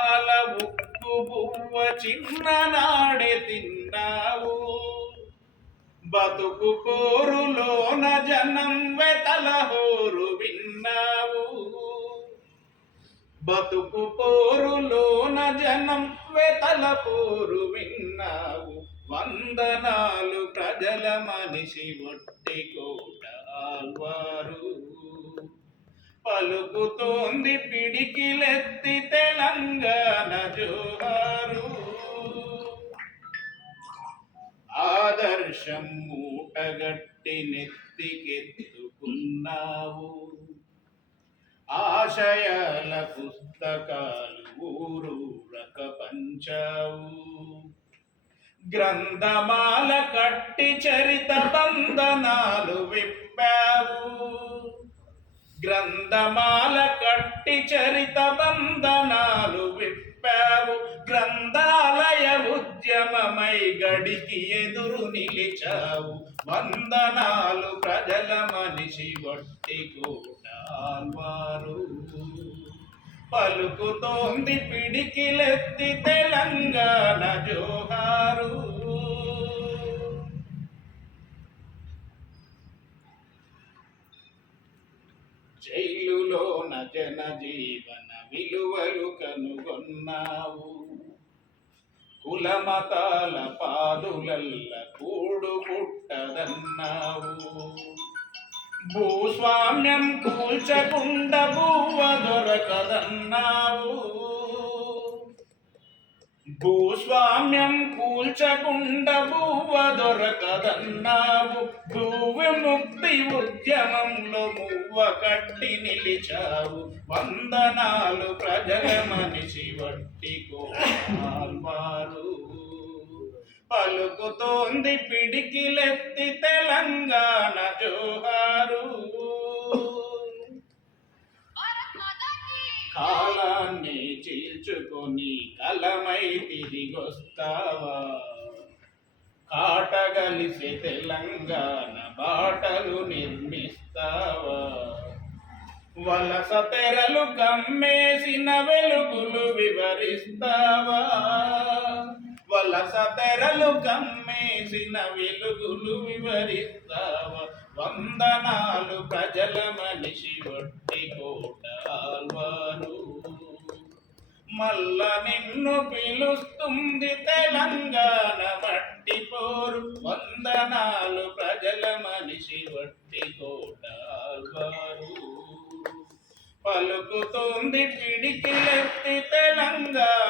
అల ఉక్కు బువ్వ చిన్ననాడే తిన్నావు. బతుకు కోరులోన జనం వెతల హోరు విన్నావు. బతుకు పోరులోన జనం వెతల పోరు విన్నావు. వందనాలు ప్రజల మనిషి ఒట్టి కోట ఆల్వారు పలుకుతోంది పిడికిలెత్తి తెలంగాణ జోహారు ఆదర్శం మూటగట్టి నెత్తికెత్తుకున్నావు. ఆశయాల పుస్తకాలు ఊరూరక పంచావు. గ్రంథమాల కట్టి చరిత బంధనాలు విప్పావు. గ్రంథమాల కట్టి చరిత బంధనాలు విప్పావు. గ్రంథాలయ ఉద్యమమై గడికి ఎదురు నిలిచావు. వందనాలు ప్రజల మనిషి వట్టి కోటాల్వారు పలుకుతోంది పిడికిలెత్తి తెలంగాణ జోహారు జైలులోన జన జీవన విలువలు కనుగొన్నావు. కులమతాల పాదులల్ల కూడు పుట్టదన్నావు. భూస్వామ్యం కూల్చకుండా భూవ దొరకదన్నావు. భూస్వామ్యం కూల్చకుండా భూవ దొరకదన్నావు. విముక్తి ఉద్యమంలో మువ్వ కట్టి నిలిచావు. వందనాలు ప్రజల మనిషి వట్టి కోల్వారు పలుకుతోంది పిడికిలెత్తి తెలంగాణ జోహారు. కాలాన్ని చీల్చుకొని కలమై తిరిగొస్తావా? కాటగలిసి తెలంగాణ బాటలు నిర్మిస్తావా వలస తెరలు కమ్మేసిన వెలుగులు వివరిస్తావా? వలస తెరలు కమ్మేసిన వెలుగులు వివరిస్తావా? వందనాలు ప్రజల మనిషి వట్టి కోటాల్వారు. మల్ల నిన్ను పిలుస్తుంది తెలంగాణ. పలుకుతుంది పిడికిలెత్తి తెలంగాణ